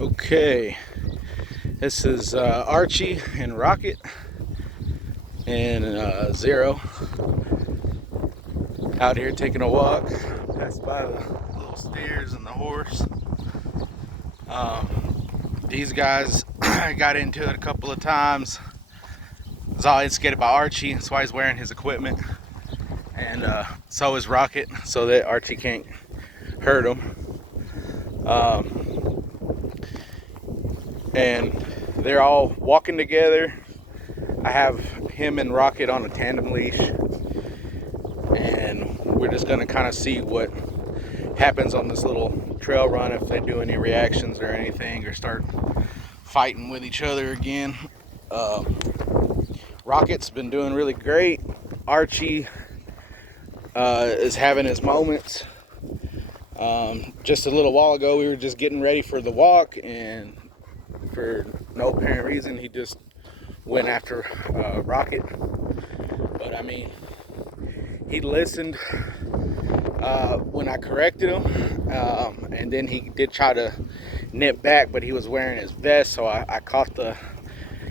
Okay, this is Archie and Rocket and Zero out here taking a walk. Passed by the little steers and the horse. These guys got into it a couple of times. I was all instigated by Archie, that's why he's wearing his equipment. And so is Rocket, so that Archie can't hurt him. And they're all walking together. I have him and Rocket on a tandem leash, and we're just gonna kind of see what happens on this little trail run, if they do any reactions or anything, or start fighting with each other again. Rocket's been doing really great. Archie is having his moments. Just a little while ago, we were just getting ready for the walk, and for no apparent reason, he just went after Rocket. But I mean, he listened when I corrected him, and then he did try to nip back, but he was wearing his vest, so I caught the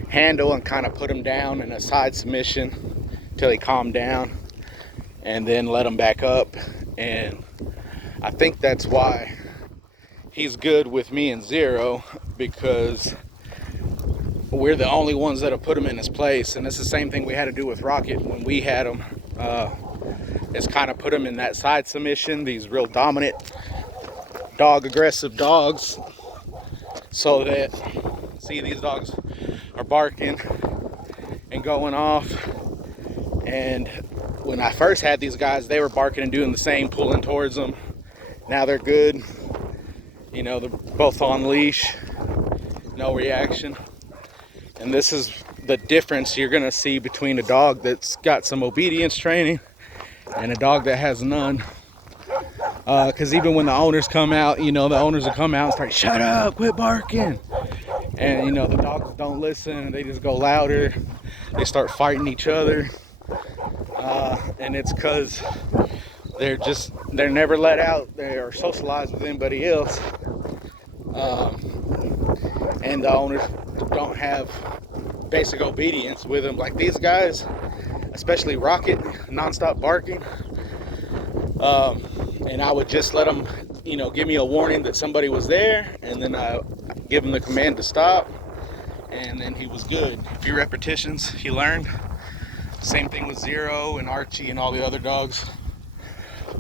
handle and kind of put him down in a side submission until he calmed down, and then let him back up. And I think that's why he's good with me and Zero, because we're the only ones that have put him in his place. And it's the same thing we had to do with Rocket when we had him. Is kind of put him in that side submission, these real dominant aggressive dogs, so that, see, these dogs are barking and going off. And when I first had these guys, they were barking and doing the same, pulling towards them. Now they're good. You know, they're both on leash, no reaction. And this is the difference you're gonna see between a dog that's got some obedience training and a dog that has none. Because even when the owners come out, you know, the owners will come out and start, shut up, quit barking. And, you know, the dogs don't listen. They just go louder. They start fighting each other. And it's because they're never let out. They are socialized with anybody else. And the owners don't have basic obedience with them. Like these guys, especially Rocket, nonstop barking. And I would just let him, you know, give me a warning that somebody was there, and then I give him the command to stop, and then he was good. A few repetitions, he learned. Same thing with Zero and Archie and all the other dogs.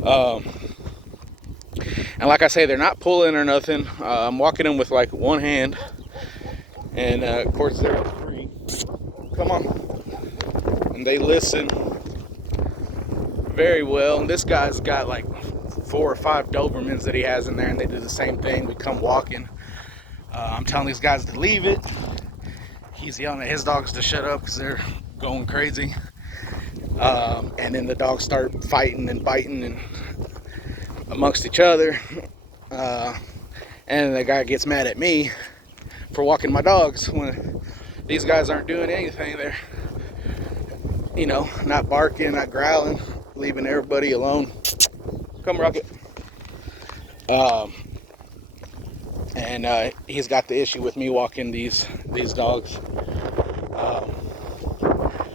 And like I say, they're not pulling or nothing. I'm walking them with like one hand, and of course Zero's free. Come on. And they listen very well. And this guy's got like 4 or 5 Dobermans that he has in there, and they do the same thing. We come walking. I'm telling these guys to leave it. He's yelling at his dogs to shut up because they're going crazy. And then the dogs start fighting and biting and amongst each other. And the guy gets mad at me for walking my dogs when these guys aren't doing anything. They're, you know, not barking, not growling, leaving everybody alone. Come, Rocket. And he's got the issue with me walking these dogs.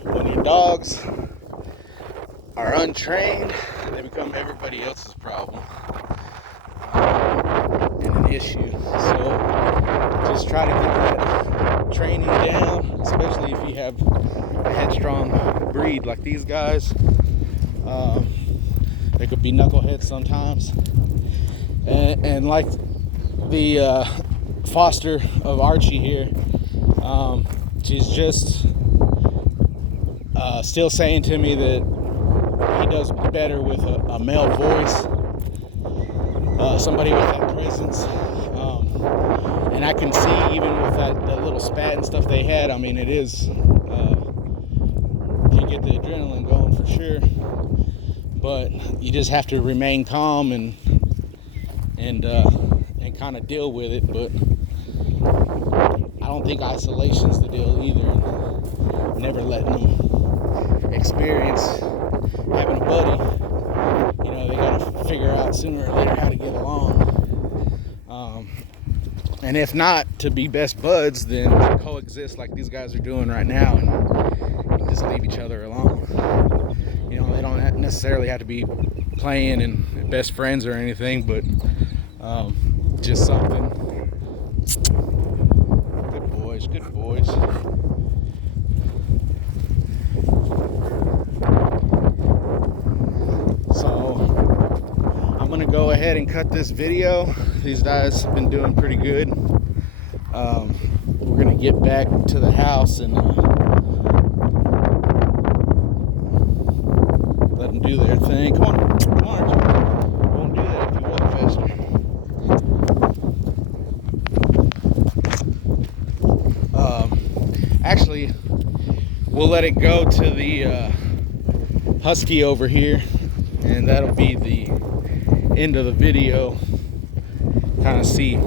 When your dogs are untrained, they become everybody else's problem and an issue. So just try to get that training down, especially if you have a headstrong breed like these guys. They could be knuckleheads sometimes. And like the foster of Archie here, she's just still saying to me that he does better with a male voice, somebody with that presence. And I can see, even with that little spat and stuff they had, I mean, it is, you get the adrenaline going for sure. But you just have to remain calm and kind of deal with it. But I don't think isolation's the deal either. Never letting them experience having a buddy. You know, they got to figure out sooner or later how to get along. And if not, to be best buds, then coexist like these guys are doing right now, and just leave each other alone. You know, they don't necessarily have to be playing and best friends or anything, but just something. Good boys, good boys. So I'm gonna go ahead and cut this video. These guys have been doing pretty good. We're gonna get back to the house and let them do their thing. Come on, Archie. You won't do that if you walk faster. Actually, we'll let it go to the husky over here, and that'll be the end of the video. Kind of see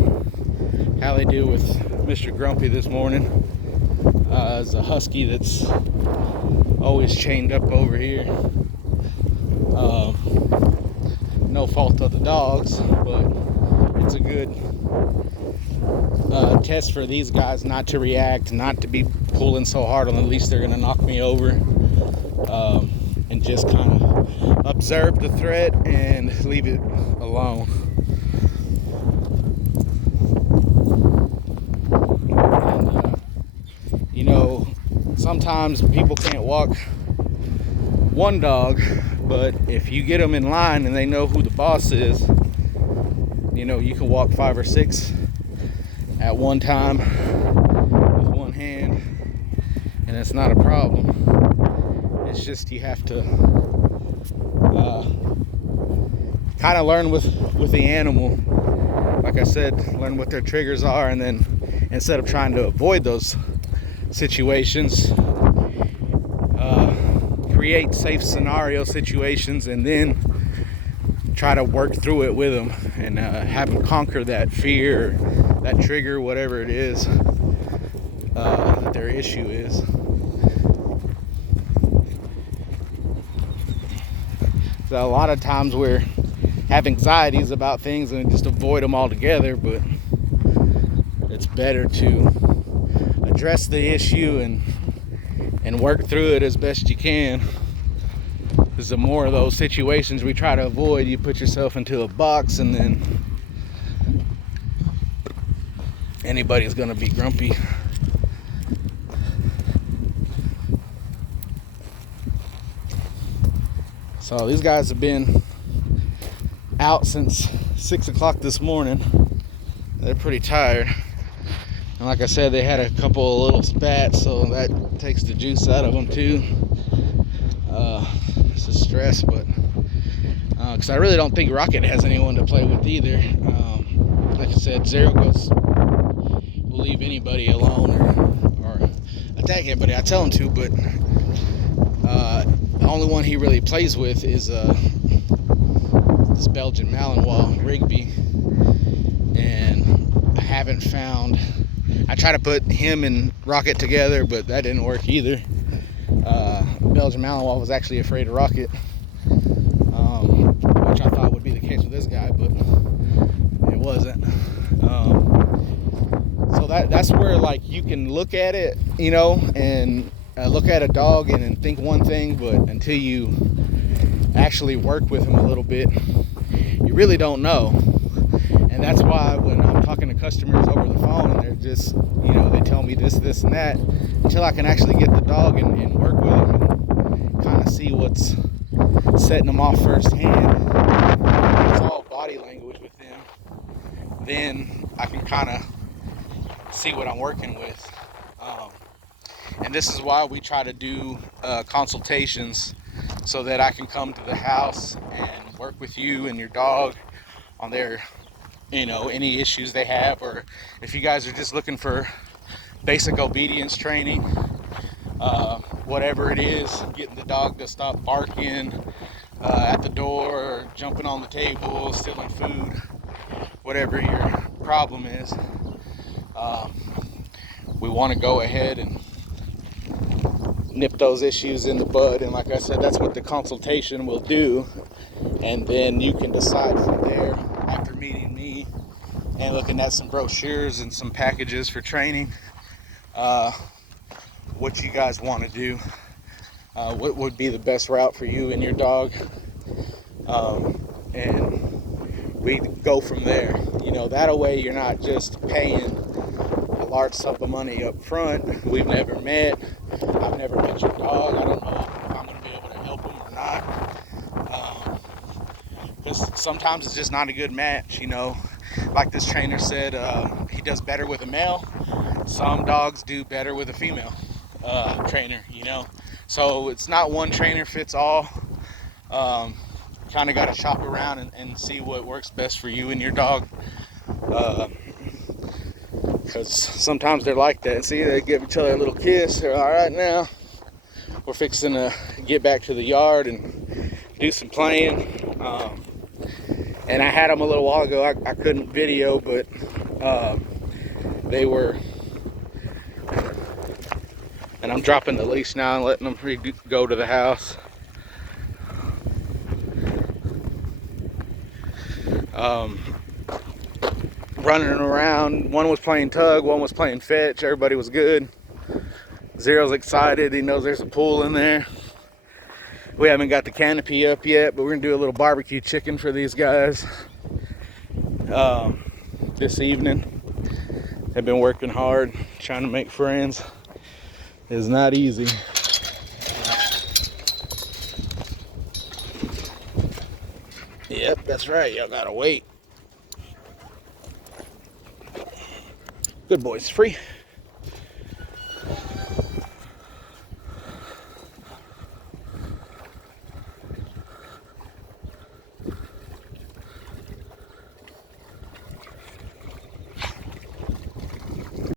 how they do with Mr. Grumpy this morning. It's a husky that's always chained up over here. No fault of the dogs, but it's a good test for these guys not to react, not to be pulling so hard on the leash they're going to knock me over, and just kind of observe the threat and leave it alone. And, you know, sometimes people can't walk one dog, but if you get them in line and they know who the boss is, you know, you can walk 5 or 6 at one time with one hand, and it's not a problem. It's just you have to kind of learn with the animal. Like I said, learn what their triggers are, and then instead of trying to avoid those situations, create safe scenario situations, and then try to work through it with them and have them conquer that fear, or that trigger, whatever it is that their issue is. So a lot of times we have anxieties about things and just avoid them altogether, but it's better to address the issue and work through it as best you can. Because the more of those situations we try to avoid, you put yourself into a box, and then anybody's gonna be grumpy. So these guys have been out since 6 o'clock this morning. They're pretty tired. And like I said, they had a couple of little spats, so that takes the juice out of them too. It's a stress, but because I really don't think Rocket has anyone to play with either. Like I said, Zero will leave anybody alone or attack anybody I tell him to, but the only one he really plays with is this Belgian Malinois, Rigby, and I haven't found. I tried to put him and Rocket together, but that didn't work either. Belgian Malinois was actually afraid of Rocket, which I thought would be the case with this guy, but it wasn't. So that's where, like, you can look at it, you know, and look at a dog and think one thing, but until you actually work with him a little bit, you really don't know. And that's why when I'm talking to customers over the phone and they're just, you know, they tell me this, and that, until I can actually get the dog and work with them and kind of see what's setting them off firsthand, it's all body language with them, then I can kind of see what I'm working with. And this is why we try to do consultations, so that I can come to the house and work with you and your dog on their, you know, any issues they have, or if you guys are just looking for basic obedience training, whatever it is, getting the dog to stop barking at the door, or jumping on the table, stealing food, whatever your problem is, we want to go ahead and nip those issues in the bud. And like I said, that's what the consultation will do, and then you can decide from there, after meeting me, and looking at some brochures and some packages for training. What you guys want to do, what would be the best route for you and your dog, and we go from there. You know, that way you're not just paying a large sum of money up front. We've never met. I've never met your dog. I don't know if I'm going to be able to help him or not. Because sometimes it's just not a good match, you know. Like this trainer said, he does better with a male. Some dogs do better with a female trainer, you know. So it's not one trainer fits all. Kind of got to shop around and see what works best for you and your dog. Because sometimes they're like that. See, they give each other a little kiss. They're all right now. We're fixing to get back to the yard and do some playing. And I had them a little while ago. I couldn't video, but they were. And I'm dropping the leash now and letting them go to the house. Running around. One was playing tug, one was playing fetch. Everybody was good. Zero's excited. He knows there's a pool in there. We haven't got the canopy up yet, but we're gonna do a little barbecue chicken for these guys this evening. They've been working hard, trying to make friends. It's not easy. Yep, that's right. Y'all gotta wait. Good boys, free.